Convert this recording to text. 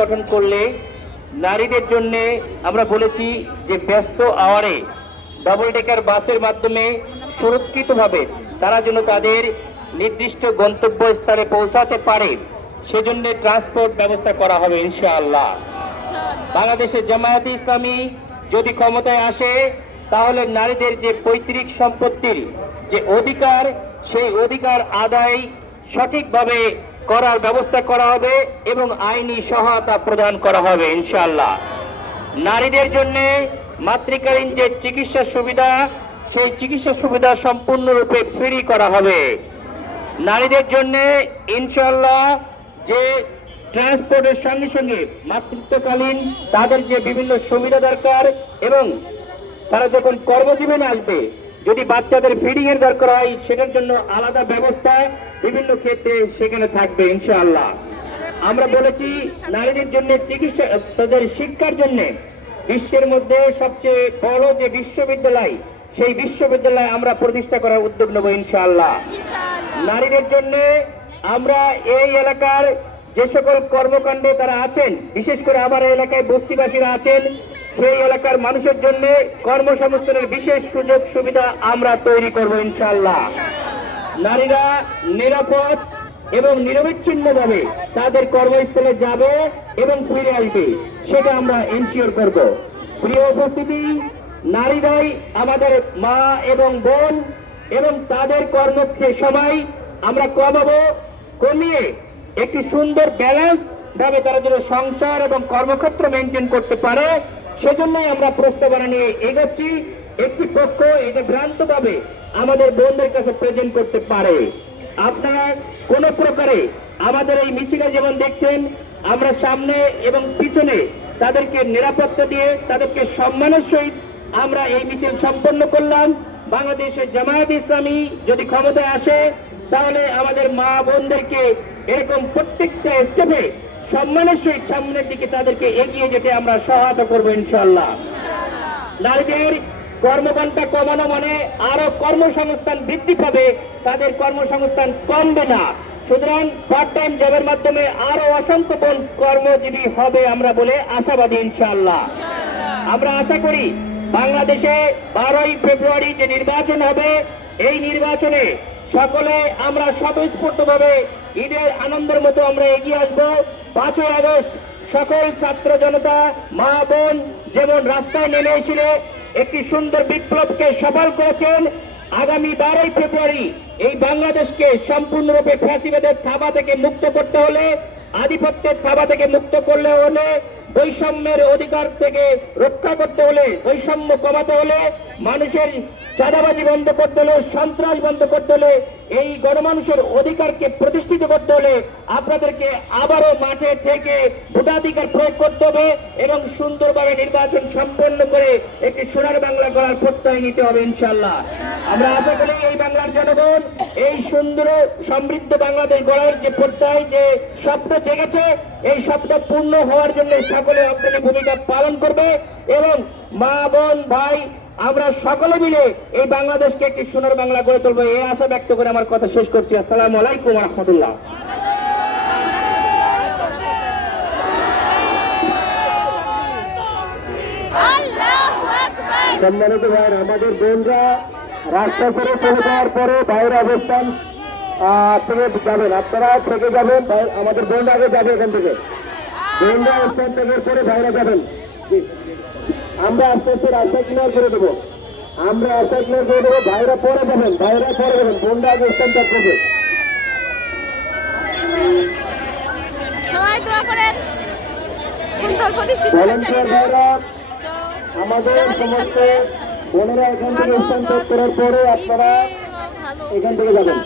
গঠন করলে নারীদের জন্য আমরা বলেছি যে ব্যস্ত আওয়ারে ডাবল ডেকার বাসের মাধ্যমে সুরক্ষিতভাবে তারা যেন তাদের নির্দিষ্ট গন্তব্যস্থলে পৌঁছাতে পারে সেজন্য ট্রান্সপোর্ট ব্যবস্থা করা হবে ইনশাআল্লাহ। বাংলাদেশের জামায়াতে ইসলামী যদি ক্ষমতায় আসে তাহলে নারীদের যে পৈতৃক সম্পত্তির যে অধিকার সেই অধিকার আদায় সঠিকভাবে করার ব্যবস্থা করা হবে এবং আইনি সহায়তা প্রদান করা হবে ইনশাআল্লাহ। নারীদের জন্য মাতৃকালীন যে চিকিৎসা সুবিধা সেই চিকিৎসা সুবিধা সম্পূর্ণরূপে ফ্রি করা হবে। নারীদের জন্য ইনশাআল্লাহ যে ট্রান্সপোর্টের সঙ্গে সঙ্গে মাতৃত্বকালীন তাদের যে বিভিন্ন সুবিধা দরকার এবং তারা যখন কর্মজীবনে আসবে যদি বাচ্চাদের ফিডিং এর দরকার হয় সেটার জন্য আলাদা ব্যবস্থা বিভিন্ন ক্ষেত্রে সেখানে থাকবে ইনশাআল্লাহ। আমরা বলেছি নারীদের জন্য চিকিৎসা তাদের শিক্ষার জন্য বিশ্বের মধ্যে সবচেয়ে বড় যে বিশ্ববিদ্যালয় সেই বিশ্ববিদ্যালয় আমরা প্রতিষ্ঠা করার উদ্যোগ নেব ইনশাআল্লাহ। নারীদের জন্য আমরা এই এলাকার যে সকল কর্মকাণ্ডে তারা আছেন বিশেষ করে আমার এলাকায় বস্তিবাসীরা আছেন সেই এলাকার মানুষের জন্য কর্মসংস্থানের বিশেষ সুযোগ সুবিধা আমরা তৈরি করব ইনশাআল্লাহ। নারীরা নিরাপদ এবং নিরবিচ্ছিন্নভাবে তাদের কর্মস্থলে যাবে এবং ফিরে আসবে সেটা আমরা এনশিওর করব। প্রিয় উপস্থিতি, নারীরাই আমাদের মা এবং বোন এবং তাদের কর্মক্ষে সময় আমরা কমিয়ে একটি সুন্দর ব্যালেন্স ভাবে তারা যেন সংসার এবং কর্মক্ষেত্র মেনটেন করতে পারে সেজন্যই আমরা প্রস্তাবনা নিয়ে এগোচ্ছি। একটি পক্ষ এটা ভ্রান্তভাবে আমাদের বোনদের কাছে প্রেজেন্ট করতে পারে। আপনারা কোন প্রকারে আমাদের এই মিছিলে যেমন দেখছেন আমরা সামনে এবং পিছনে তাদেরকে নিরাপত্তা দিয়ে তাদেরকে সম্মানের সহিত আমরা এই মিছিল সম্পন্ন করলাম। বাংলাদেশের জামায়াতে ইসলামী যদি ক্ষমতায় আসে তাহলে আমাদের মা বোনদেরকে এরকম প্রত্যেকটা স্টেপে সম্মানের সহিত সামনের দিকে তাদেরকে এগিয়ে যেতে আমরা সহায়তা করবো ইনশাআল্লাহ। নারীদের কর্মঘণ্টা কমানো মানে আরো কর্মসংস্থান বৃদ্ধি পাবে, তাদের কর্মসংস্থান কমবে না। সুতরাং পার্ট টাইম জবের মাধ্যমে আরো অসংখ্য কর্মজীবী হবে আমরা বলে আশাবাদী ইনশাআল্লাহ। আমরা আশা করি বাংলাদেশে 12ই ফেব্রুয়ারি যে নির্বাচন হবে এই নির্বাচনে সকলে আমরা স্বতঃস্ফূর্তভাবে ঈদের আনন্দের মতো আমরা এগিয়ে আসবো। 5ই আগস্ট সকল ছাত্র জনতা মা বোন যেমন রাস্তায় নেমে এসে একটি সুন্দর বিপ্লবকে সফল করেছেন, আগামী 12ই ফেব্রুয়ারি এই বাংলাদেশকে সম্পূর্ণরূপে ফ্যাসিবাদের থাবা থেকে মুক্ত করতে হলে, আধিপত্যের থাবা থেকে মুক্ত করলে হলে, বৈষম্যের অধিকার থেকে রক্ষা করতে হলে, বৈষম্য কমাতে হলে, মানুষের চাঁদাবাজি বন্ধ করতে হলে, সন্ত্রাস বন্ধ করতে হলে, এই গণমানুষের অধিকারকে প্রতিষ্ঠিত করতে হলে আপনাদেরকে আবারও মাঠে থেকে ভোটাধিকার প্রয়োগ করতে হবে এবং সুন্দরভাবে নির্বাচন সম্পন্ন করে একটি সোনার বাংলা গড়ার প্রত্যয় নিতে হবে ইনশাআল্লাহ। আমরা আশা করি এই বাংলার জনগণ এই সুন্দর সমৃদ্ধ বাংলাদেশ গড়ার যে প্রত্যয় যে স্বপ্ন জেগেছে এই স্বপ্ন পূর্ণ হওয়ার জন্য সকলে অগ্রণী ভূমিকা পালন করবে এবং মা বোন ভাই আমরা সকলে মিলে এই বাংলাদেশকে একটি সোনার বাংলা গড়ে তুলবো এই আশা ব্যক্ত করে আমার কথা শেষ করছি। আসসালামু আলাইকুম ওয়া রাহমাতুল্লাহ। সম্মানিত ভাই, আমাদের বোনরা রাস্তা ছেড়ে চলে যাওয়ার পরে বাইরে অবস্থান থেকে যাবেন, আপনারা থেকে যাবেন, আমাদের বোনরা আগে যাবে এখান থেকে, বোনরা অবস্থান থেকে পরে বাইরে যাবেন। আমরা আস্তে আস্তে রাস্তা ক্লিয়ার করে দেবো, আমরা রাস্তা ক্লিয়ার করে দেবো, ভাইরা পরে যাবেন, ভাইরা পরে যাবেন, বোনরা আগে স্থান ত্যাগ করবে। ভলান্টিয়ার ভাইরা আমাদের সমস্ত বোনেরা এখান থেকে স্থান ত্যাগ করার পরে আপনারা এখান থেকে যাবেন।